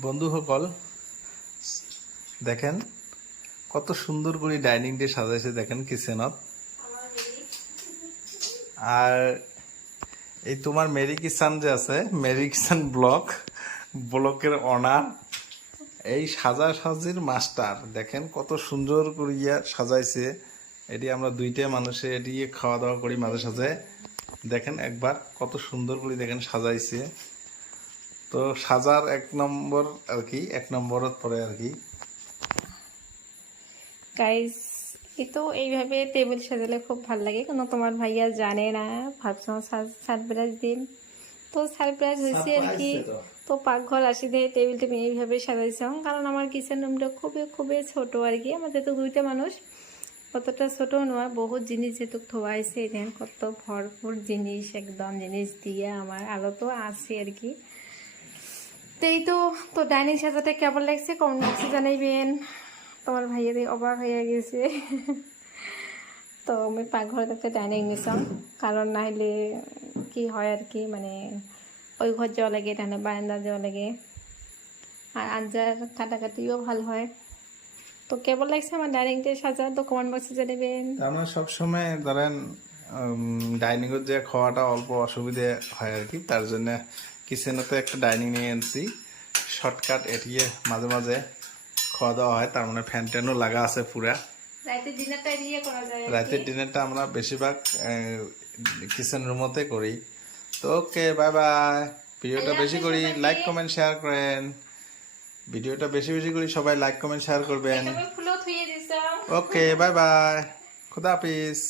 বন্ধুসকল দেখেন কত সুন্দর করে ডাইনিং টে সাজাইছে দেখেন কিচেনত। আর এই তোমার মেরি কিষান যে আছে, মেরি কিষান ব্লকের অনার, এই সাজির মাস্টার। দেখেন কত সুন্দর করিয়া সাজাইছে। এটি আমরা দুইটা মানুষে এটি খাওয়া দাওয়া করি মাঝে সাঝে। দেখেন একবার কত সুন্দর করে দেখেন সাজাইছে। তো সাজার এক নম্বর আর কি, এক নম্বরত পরে আর কি। গাইস এই তো এইভাবে টেবিল সাজালে খুব ভাল লাগে, কিন্তু তোমার ভাইয়া জানে না। ভাবছিলাম সারপ্রাইজ দিন, তো সারপ্রাইজ হয়েছে আর কি। তো পাকঘর আসি দিয়ে টেবিল টেবিল এইভাবে সাজাইছিলাম, কারণ আমার কিচেন রুমটা খুবই খুবই ছোট আর কি। আমার যেহেতু দুইটা মানুষ, অতটা ছোট নয়, বহুত জিনিস যেহেতু থোয়াইছে। দেখেন কত ভরপুর জিনিস, একদম জিনিস দিয়ে আমার আলো তো আছে আর কি। তো এই তো তো ডাইনিং সাজাতে কেমন লাগছে কমেন্ট বক্সে জানাইবেন। তোমার ভাইয়া দিয়ে অবাক হয়ে গেছে। তো আমি পাকঘরে একটা ডাইনিং নিছাম, কারণ না হলে কি হয় আর কি, মানে ওই ঘর যাওয়া লাগে, এখানে বারান্দা যাওয়া লাগে, আর আঞ্জার কাটাকাটিও ভাল হয়। তো কেমন লাগছে আমার ডাইনিংটা সাজা, তো কমেন্ট বক্সে জানাবেন। আমরা সবসময় ধরেন ডাইনিংয়ের যে খাওয়াটা অল্প অসুবিধে হয় আর কি, তার জন্য কিচেনেতে একটা ডাইনিং নিয়ে আনছি। শর্টকাট এটিয়ে মাঝে মাঝে খাওয়া দাওয়া হয়, তার মানে ফ্যান ট্যানও লাগা আছে পুরা। রাতের ডিনারটা দিয়ে করা যায়। রাতের ডিনারটা আমরা বেশিরভাগ কিচেন রুমতে করি। তো ওকে, বাই বাই। ভিডিওটা বেশি করি লাইক কমেন্ট শেয়ার করেন। ভিডিওটা বেশি বেশি করি, সবাই লাইক কমেন্ট শেয়ার করবেন। ফুলও থুয়ে দিছ। ওকে, বাই বাই, খুদা হাফিজ।